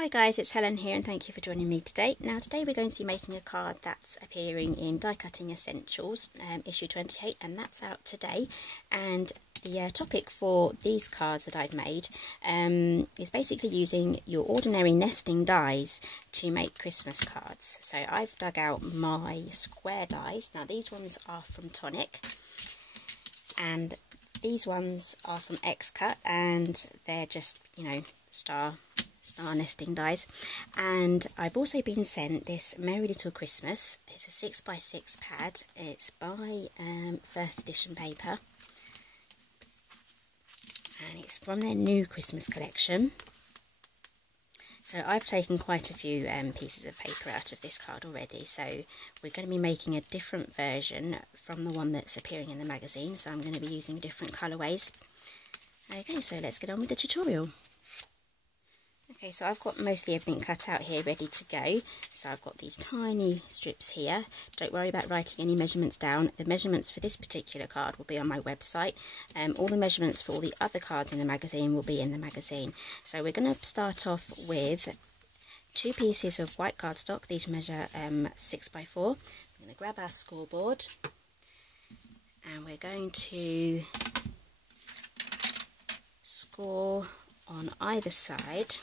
Hi guys, it's Helen here and thank you for joining me today. Now today we're going to be making a card that's appearing in Die Cutting Essentials, issue 28, and that's out today. And the topic for these cards that I've made is basically using your ordinary nesting dies to make Christmas cards. So I've dug out my square dies. Now these ones are from Tonic and these ones are from X-Cut, and they're just, you know, star nesting dies. And I've also been sent this Merry Little Christmas. It's a 6x6 pad. It's by first edition paper, and it's from their new Christmas collection. So I've taken quite a few pieces of paper out of this card already, so we're going to be making a different version from the one that's appearing in the magazine, so I'm going to be using different colourways. Okay, so let's get on with the tutorial. Okay, so I've got mostly everything cut out here ready to go. So I've got these tiny strips here. Don't worry about writing any measurements down. The measurements for this particular card will be on my website. All the measurements for all the other cards in the magazine will be in the magazine. So we're going to start off with 2 pieces of white cardstock. These measure 6x4. We're going to grab our scoreboard and we're going to score on either side.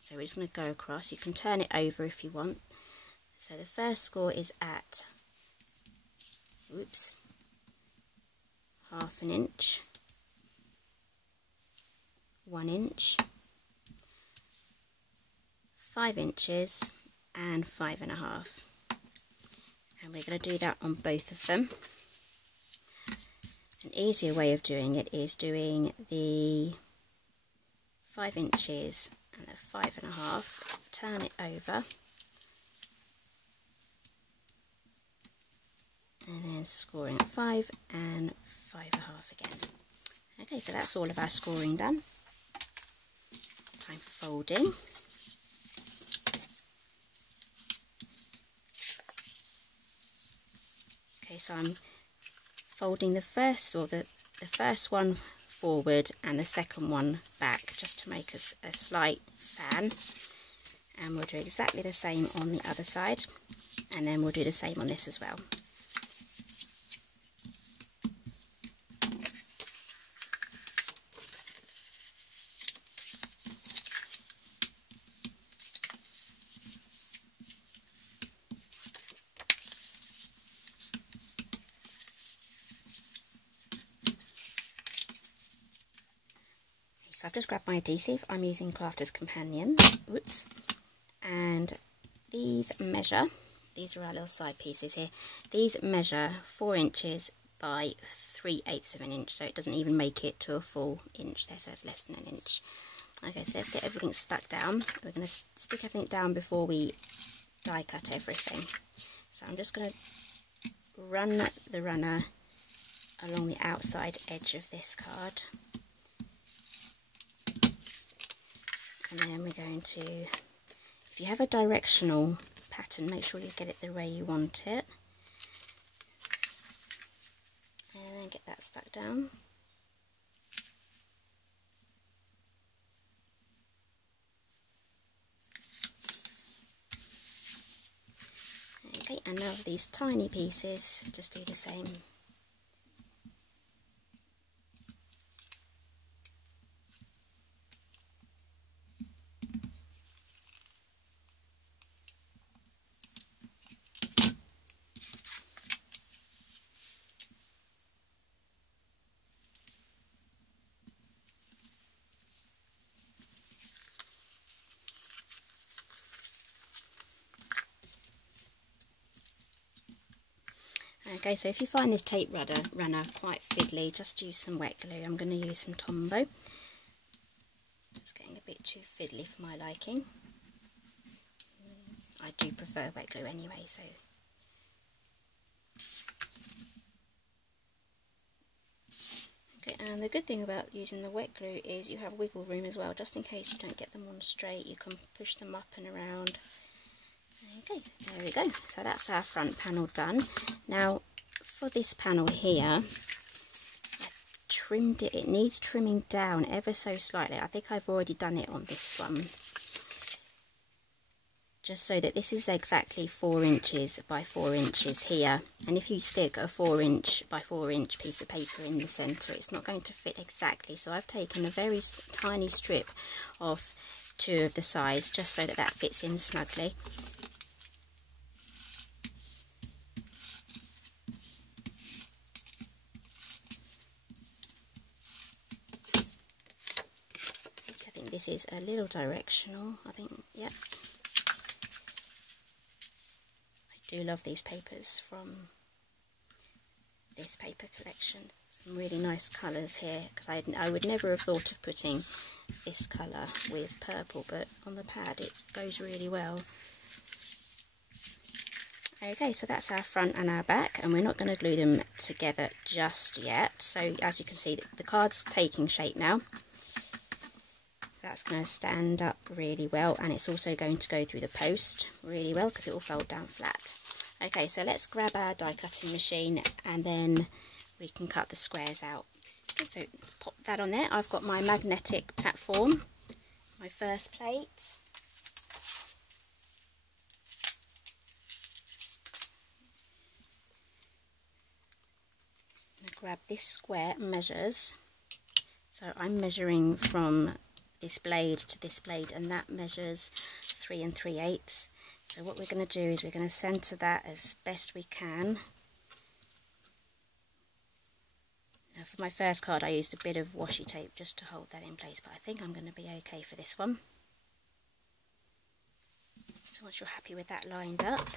So we're just going to go across. You can turn it over if you want. So the first score is at, oops, 1/2 inch, 1 inch, 5 inches, and 5.5. And we're going to do that on both of them. An easier way of doing it is doing the 5 inches and the 5.5, turn it over, and then scoring at 5 and 5.5 again. Okay, so that's all of our scoring done. Time for folding. Okay, so I'm folding the first, or the first one forward and the second one back, just to make us a slight fan. And we'll do exactly the same on the other side, and then we'll do the same on this as well. So I've just grabbed my adhesive. I'm using Crafter's Companion. Whoops. And these measure, these are our little side pieces here, these measure 4 inches by 3/8 of an inch, so it doesn't even make it to a full inch there, so it's less than an inch. Okay, so let's get everything stuck down. We're going to stick everything down before we die cut everything. So I'm just going to run the runner along the outside edge of this card. And then we're going to, if you have a directional pattern, make sure you get it the way you want it. And then get that stuck down. Okay, and now these tiny pieces, just do the same. Okay, so if you find this tape runner quite fiddly, just use some wet glue. I'm going to use some Tombow. It's getting a bit too fiddly for my liking. I do prefer wet glue anyway, so. Okay, and the good thing about using the wet glue is you have wiggle room as well, just in case you don't get them on straight. You can push them up and around. Okay, there we go. So that's our front panel done. Now, for this panel here, I trimmed it. It needs trimming down ever so slightly. I think I've already done it on this one. Just so that this is exactly 4 inches by 4 inches here. And if you stick a 4 inch by 4 inch piece of paper in the centre, it's not going to fit exactly. So I've taken a very tiny strip off 2 of the sides, just so that that fits in snugly. I think this is a little directional, I think, yep. I do love these papers from this paper collection. Some really nice colours here, because I would never have thought of putting this colour with purple, but on the pad it goes really well. Okay, so that's our front and our back, and we're not going to glue them together just yet. So as you can see, the card's taking shape now. That's going to stand up really well, and it's also going to go through the post really well because it will fold down flat. Okay, so let's grab our die cutting machine and then we can cut the squares out. Okay, so let's pop that on there. I've got my magnetic platform, my first plate. I'm going to grab this square measures. So I'm measuring from this blade to this blade, and that measures 3 3/8. So what we're going to do is we're going to centre that as best we can. Now for my first card I used a bit of washi tape just to hold that in place, but I think I'm going to be okay for this one. So once you're happy with that lined up,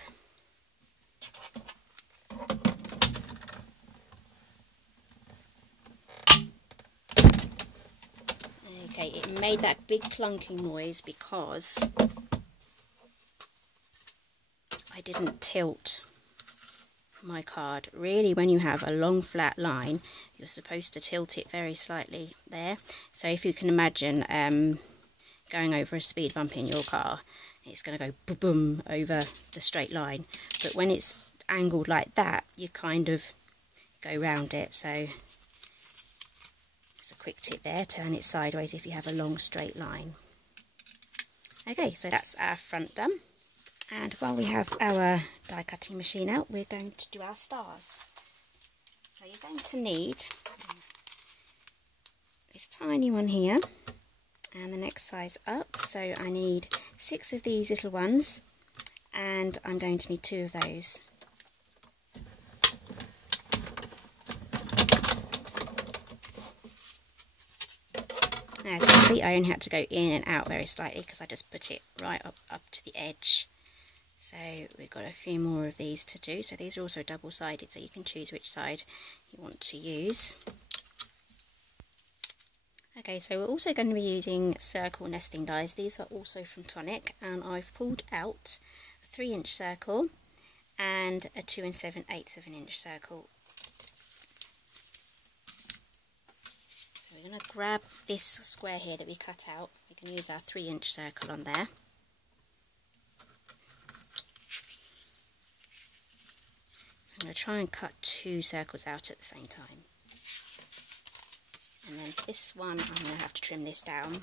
okay, it made that big clunking noise because I didn't tilt my card. Really, when you have a long flat line, you're supposed to tilt it very slightly there. So if you can imagine going over a speed bump in your car, it's going to go boom, boom over the straight line. But when it's angled like that, you kind of go round it. So it's a quick tip there, turn it sideways if you have a long straight line. Okay, so that's our front done. And while we have our die cutting machine out, we're going to do our stars. So you're going to need this tiny one here and the next size up. So I need 6 of these little ones, and I'm going to need 2 of those. Now, as you can see, I only had to go in and out very slightly because I just put it right up to the edge. So we've got a few more of these to do. So these are also double-sided, so you can choose which side you want to use. Okay, so we're also going to be using circle nesting dies. These are also from Tonic, and I've pulled out a 3-inch circle and a 2 7/8 of an inch circle. So we're going to grab this square here that we cut out. We can use our 3-inch circle on there. I'm going to try and cut 2 circles out at the same time. And then this one, I'm going to have to trim this down.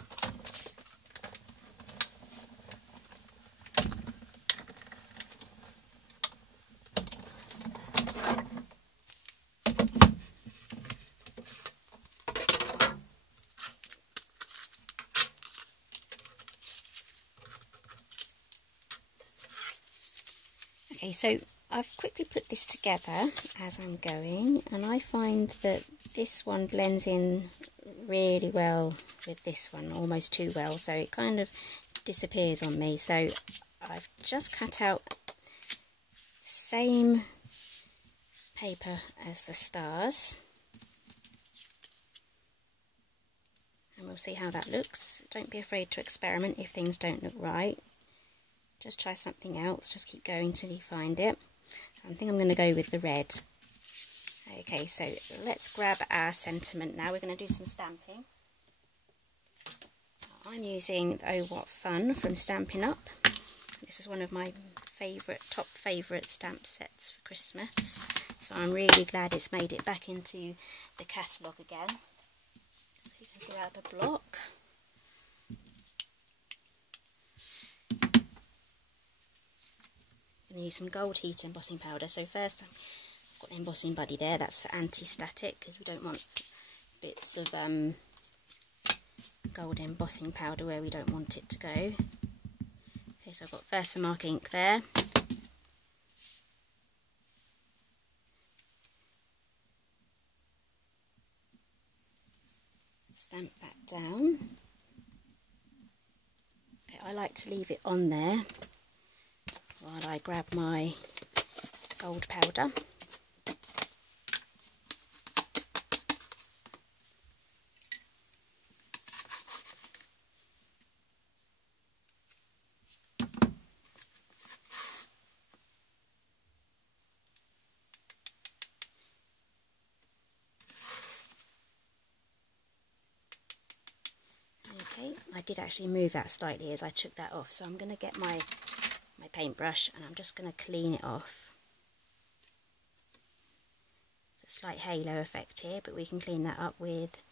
Okay, so I've quickly put this together as I'm going, and I find that this one blends in really well with this one, almost too well, so it kind of disappears on me. So I've just cut out the same paper as the stars, and we'll see how that looks. Don't be afraid to experiment if things don't look right. Just try something else, just keep going till you find it. I think I'm going to go with the red. Okay, so let's grab our sentiment now. We're going to do some stamping. I'm using Oh What Fun from Stampin' Up. This is one of my top favourite stamp sets for Christmas. So I'm really glad it's made it back into the catalogue again. So you can grab a block. I'm going to use some gold heat embossing powder. So first I've got an embossing buddy there, that's for anti-static, because we don't want bits of gold embossing powder where we don't want it to go. Okay, so I've got Versamark ink there. Stamp that down. Okay, I like to leave it on there while I grab my gold powder. Okay, I did actually move that slightly as I took that off, so I'm going to get my paintbrush and I'm just going to clean it off. There's a slight halo effect here, but we can clean that up with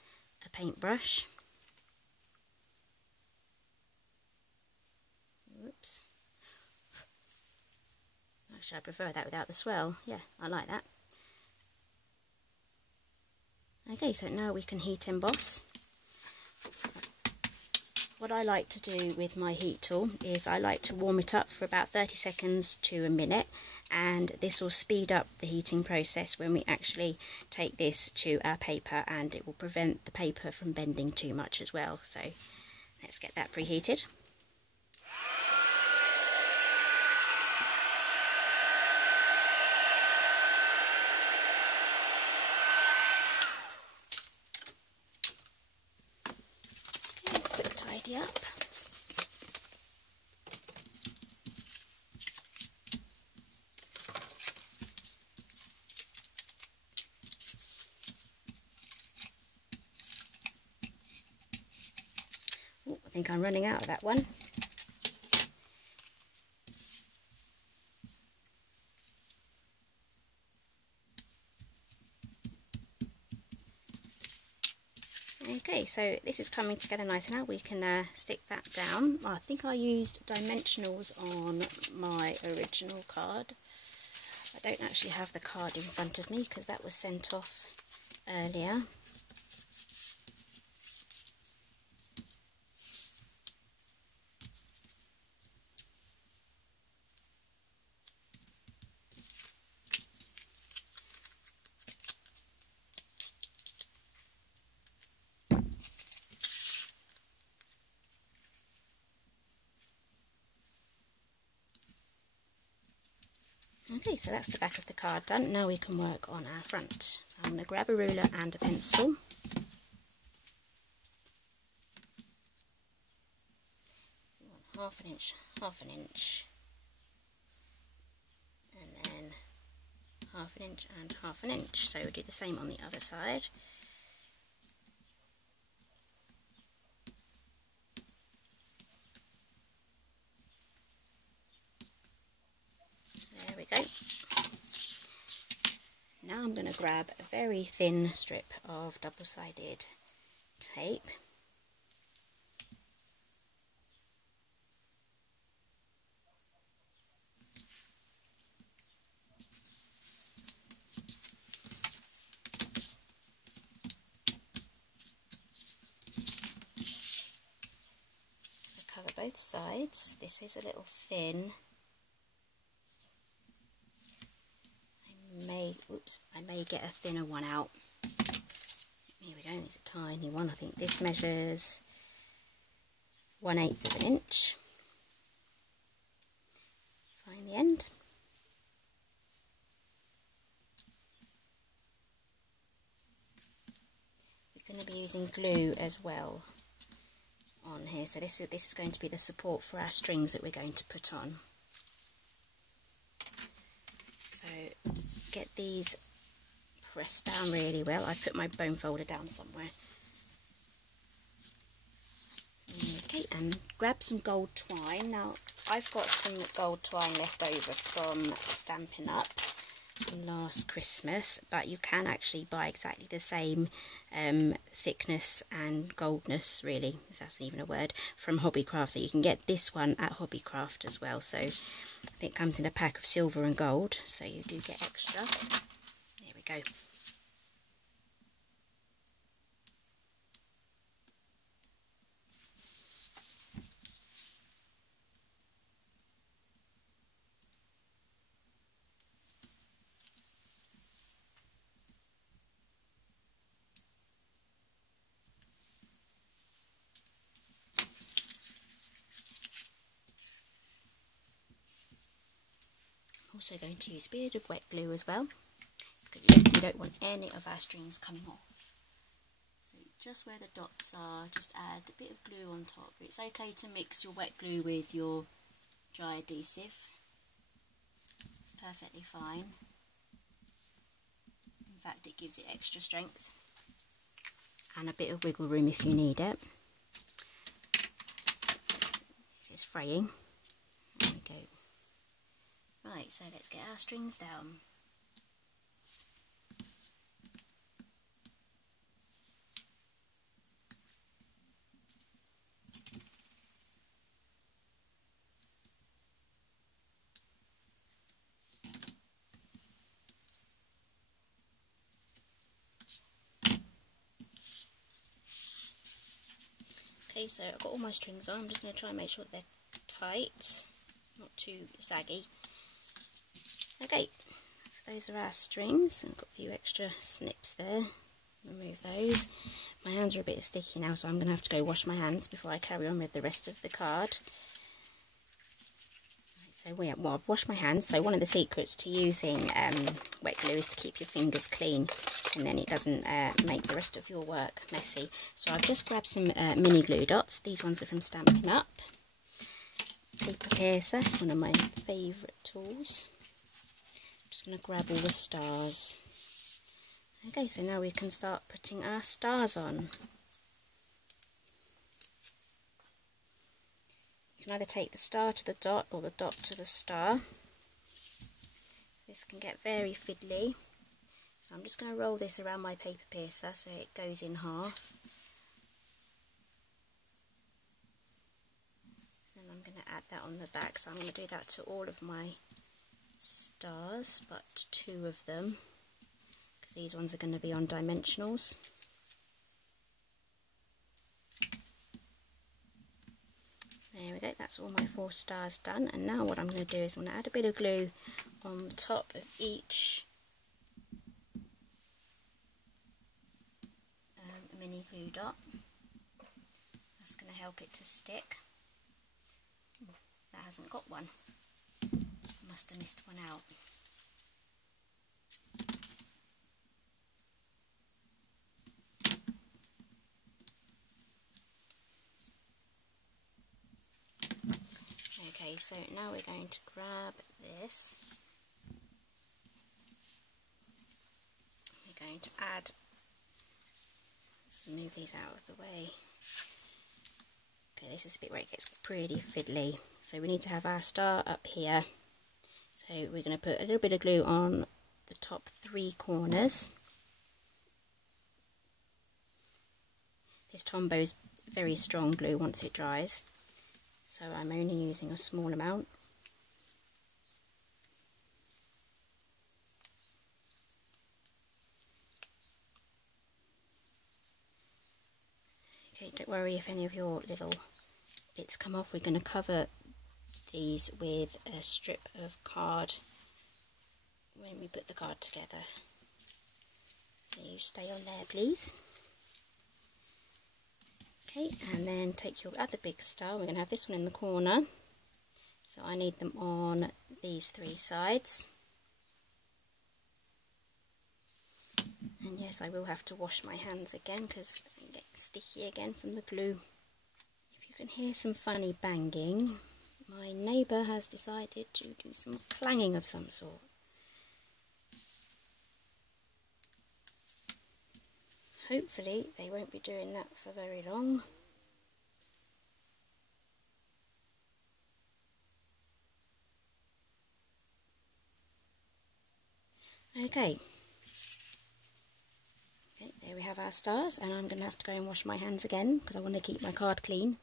a paintbrush. Oops. Actually, I prefer that without the swirl. Yeah, I like that. Okay, so now we can heat emboss. What I like to do with my heat tool is I like to warm it up for about 30 seconds to a minute, and this will speed up the heating process when we actually take this to our paper, and it will prevent the paper from bending too much as well. So let's get that preheated. Up. Oh, I think I'm running out of that one. Okay, so this is coming together nice now. We can stick that down. I think I used dimensionals on my original card. I don't actually have the card in front of me because that was sent off earlier. Okay, so that's the back of the card done. Now we can work on our front. So I'm going to grab a ruler and a pencil. We want half an inch, and then half an inch and half an inch. So we'll do the same on the other side. There we go. Now I'm going to grab a very thin strip of double-sided tape. Cover both sides. This is a little thin. I may get a thinner one out. Here we go, it's a tiny one. I think this measures 1/8 of an inch. Find the end. We're going to be using glue as well on here, so this is going to be the support for our strings that we're going to put on. So get these pressed down really well. I put my bone folder down somewhere. Okay, and grab some gold twine. Now I've got some gold twine left over from Stampin' Up, last Christmas, but you can actually buy exactly the same thickness and goldness, really, if that's even a word, from Hobbycraft. So you can get this one at Hobbycraft as well. So I think it comes in a pack of silver and gold, so you do get extra. There we go. Also going to use a bit of wet glue as well, because we don't want any of our strings coming off. So just where the dots are, just add a bit of glue on top. It's okay to mix your wet glue with your dry adhesive. It's perfectly fine. In fact, it gives it extra strength and a bit of wiggle room if you need it. This is fraying. There we go. Right, so let's get our strings down. Okay, so I've got all my strings on. I'm just going to try and make sure they're tight, not too saggy. Okay, so those are our strings. I've got a few extra snips there. Remove those. My hands are a bit sticky now, so I'm going to have to go wash my hands before I carry on with the rest of the card. So well, I've washed my hands. So one of the secrets to using wet glue is to keep your fingers clean, and then it doesn't make the rest of your work messy. So I've just grabbed some mini glue dots. These ones are from Stampin' Up. Paper piercer, it's one of my favourite tools. Just going to grab all the stars. Okay, so now we can start putting our stars on. You can either take the star to the dot or the dot to the star. This can get very fiddly. So I'm just going to roll this around my paper piercer so it goes in half. And I'm going to add that on the back. So I'm going to do that to all of my stars, but 2 of them, because these ones are going to be on dimensionals. There we go, that's all my 4 stars done. And now what I'm going to do is I'm going to add a bit of glue on the top of each mini glue dot. That's going to help it to stick. That hasn't got one. Must have missed one out. Okay, so now we're going to grab this. We're going to add, let's move these out of the way. Okay, this is a bit where it gets pretty fiddly. So we need to have our star up here. So we're going to put a little bit of glue on the top 3 corners. This Tombow is very strong glue once it dries, so I'm only using a small amount. Okay, don't worry if any of your little bits come off. We're going to cover these with a strip of card when we put the card together. So you stay on there, please. Okay, and then take your other big star. We're going to have this one in the corner, so I need them on these 3 sides. And yes, I will have to wash my hands again because they get sticky again from the glue. If you can hear some funny banging, my neighbour has decided to do some clanging of some sort. Hopefully they won't be doing that for very long. Okay, there we have our stars, and I'm going to have to go and wash my hands again because I want to keep my card clean.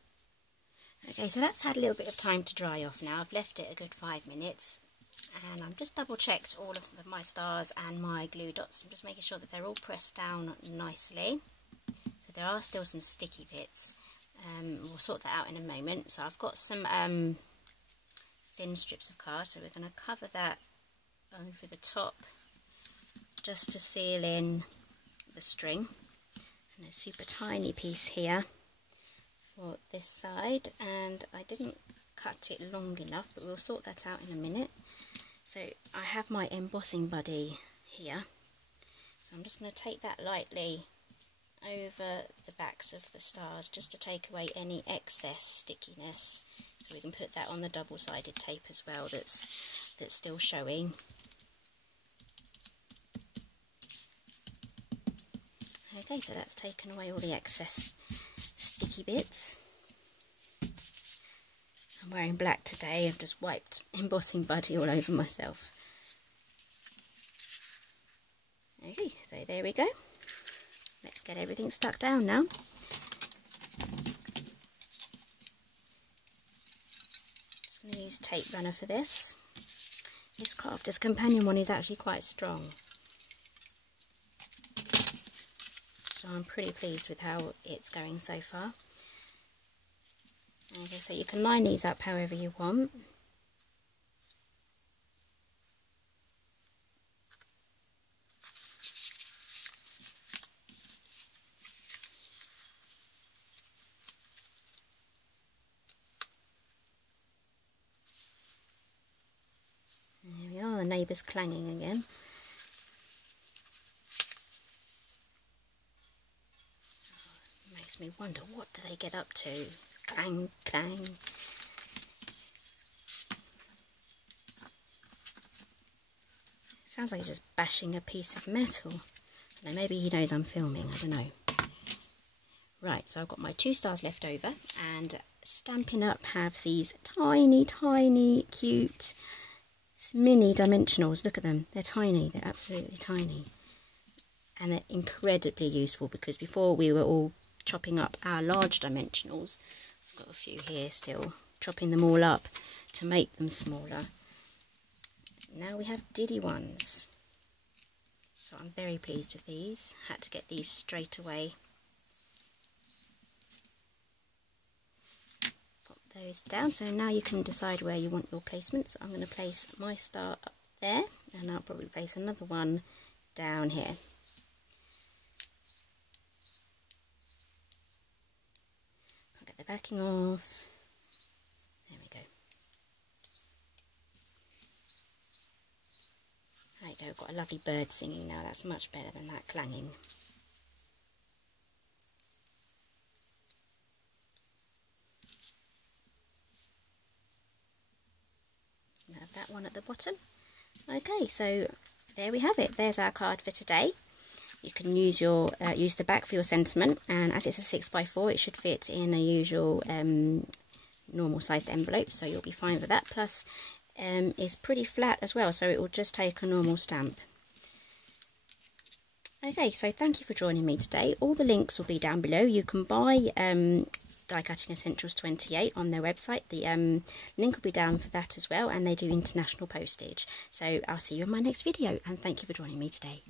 Okay, so that's had a little bit of time to dry off now. I've left it a good 5 minutes, and I've just double checked all of my stars and my glue dots. I'm just making sure that they're all pressed down nicely. So there are still some sticky bits. We'll sort that out in a moment. So I've got some thin strips of card, so we're going to cover that over the top just to seal in the string. And a super tiny piece here for this side, and I didn't cut it long enough, but we'll sort that out in a minute. So I have my embossing buddy here, so I'm just going to take that lightly over the backs of the stars just to take away any excess stickiness, so we can put that on the double-sided tape as well that's still showing. Okay, so that's taken away all the excess sticky bits. I'm wearing black today. I've just wiped embossing buddy all over myself. Okay, so there we go. Let's get everything stuck down now. Just going to use tape runner for this. This Crafter's Companion one is actually quite strong, so I'm pretty pleased with how it's going so far. Okay, so you can line these up however you want. There we are, the neighbour's clanging again. Makes me wonder, what do they get up to? Clang, clang. Sounds like he's just bashing a piece of metal. I don't know, maybe he knows I'm filming, I don't know. Right, so I've got my 2 stars left over, and Stampin' Up have these tiny, tiny, cute, mini dimensionals. Look at them, they're tiny, they're absolutely tiny. And they're incredibly useful, because before we were all chopping up our large dimensionals. I've got a few here still, chopping them all up to make them smaller. Now we have Diddy ones, so I'm very pleased with these. Had to get these straight away. Pop those down, so now you can decide where you want your placement. So I'm going to place my star up there, and I'll probably place another one down here. The backing off. There we go. There you go, we've got a lovely bird singing now. That's much better than that clanging. And have that one at the bottom. Okay, so there we have it. There's our card for today. You can use your use the back for your sentiment, and as it's a 6x4, it should fit in a usual normal sized envelope, so you'll be fine with that. Plus, it's pretty flat as well, so it will just take a normal stamp. Okay, so thank you for joining me today. All the links will be down below. You can buy Die Cutting Essentials 28 on their website. The link will be down for that as well, and they do international postage. So I'll see you in my next video, and thank you for joining me today.